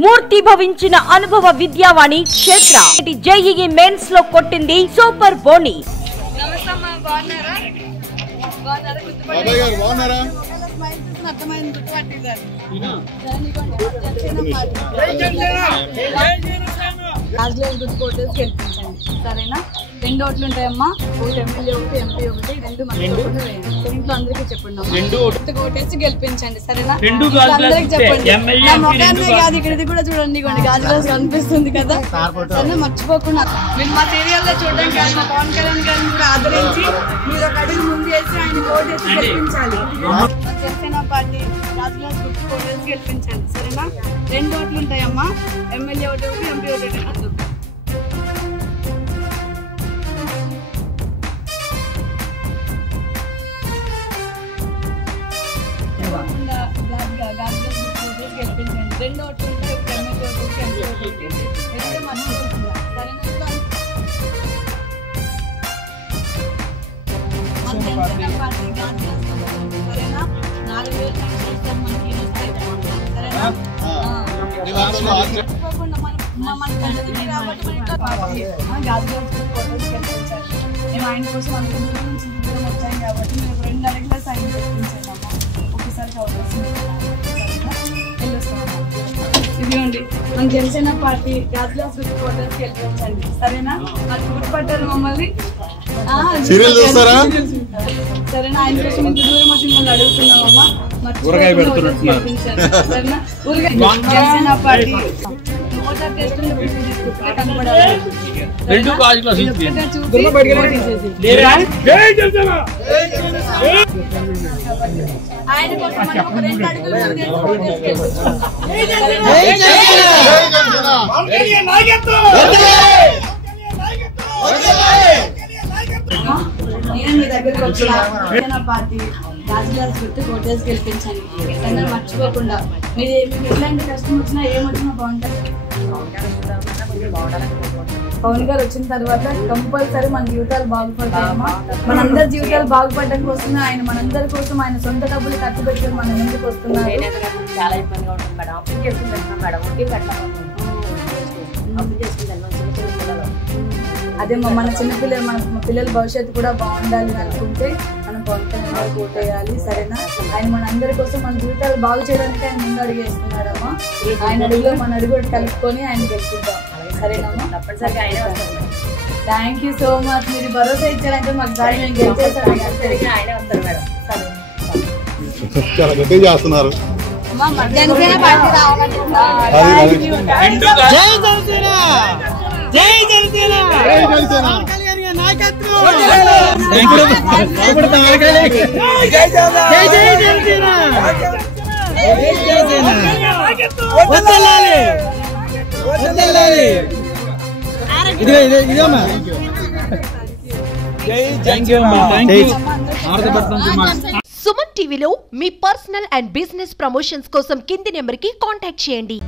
మూర్తి భవించిన అనుభవ విద్యావాణి క్షేత్ర JEE mains లో కొట్టింది సూపర్ బోని. సరేనా? 2 ఓట్లు ఉంటాయమ్మా. ఒకటి ఎమ్మెల్యే, ఒకటి ఎంపీ, ఒకటి 2 మంది ఇంట్లో అందరికీ చెప్పండి. ఓటేసి గెలిపించండి. సరేనా? అందరికి చెప్పండి. కాదు, ఇక్కడ కూడా చూడండి, గాజు గ్లాస్ కనిపిస్తుంది కదా. సరే, మర్చిపోకుండా మీరు మా సీరియల్ లో చూడడానికి మా పవన్ కళ్యాణ్ గారిని కూడా ఆదరించి మీరు ఒక అడుగు ముందు వేసి ఆయన ఓటేసి గెలిపించాలి. జనసేన పార్టీ గాజు గ్లాస్ ఓటేసి గెలిపించండి. సరేనా? 2 ఓట్లు ఉంటాయమ్మా. ఎమ్మెల్యే ఒకటి, ఎంపీ ఒకటి. మేము ఆయన కోసం అనుకుంటున్నాం నుంచి దూరం వచ్చాం కాబట్టి మేము 2 అడుగుల సైన్ చెప్పించామమ్మా. ఒకసారి ఇదిగోండి, మన జనసేన పార్టీ గాజు గ్లాస్ ఓటర్స్ గెలిపించండి. సరేనా? మరి గుర్తుపట్టారు మమ్మల్ని. సరేనా? ఆయన కోసం ఇంత దూరం వచ్చి మిమ్మల్ని అడుగుతున్నామమ్మా. సరేనా? జనసేన పార్టీ ఓటర్ టెస్ట్ కనపడాలి. ఆయన కోసం మనం ఒక 2 అడుగులు నేను మీ దగ్గరకు వచ్చిన పార్టీ గాజు గ్లాస్ గుర్తు ఓటేసి గెలిపించండి. అందరూ మర్చిపోకుండా. మీరు ఎట్లాంటి కష్టం వచ్చినా ఏమొచ్చినా బాగుంటుంది. పవన్ గారు వచ్చిన తర్వాత కంపల్సరీ మన జీవితాలు బాగుపడతాయమ్మా. మనందరి జీవితాలు బాగుపడడం కోసమే ఆయన మనందరి కోసం ఆయన సొంత డబ్బులు ఖర్చు పెట్టుకుని మన ముందుకు వస్తున్నారు. చాలా ఇబ్బందిగా ఉంటుంది మేడం. అప్పు చేసుకుంటున్నాం మేడం. ఒకే పెట్టాము. అప్పు చేసుకుంటాను అదే మన చిన్నపిల్లలు, మన పిల్లల భవిష్యత్తు కూడా బాగుండాలి అనుకుంటే మనం పవన్ కళ్యాణ్ గారికి ఓటేయాలి. సరేనా? ఆయన మన అందరి కోసం మన జీవితాలు బాగు చేయడానికి ఆయన ముందు అడిగేస్తున్నాడమ్మా. ఆయన అడుగులో మన అడుగు కలుపుకొని ఆయన గెలిపిద్దాం. సరేనమ్మా? తప్పనిసరిగా ఆయనే వస్తారు. Thank you so much. మీరు భరోసా ఇచ్చారంటే మాకు దారి మేము గెలిచేస్తాం. ఆయనే వస్తారు మేడం. చాలా గట్టిగా చేస్తున్నారు. జనసేన పార్టీ రావాలంటే సుమన్ టీవీలో మీ పర్సనల్ అండ్ బిజినెస్ ప్రమోషన్స్ కోసం కింది నెంబర్కి కాంటాక్ట్ చేయండి.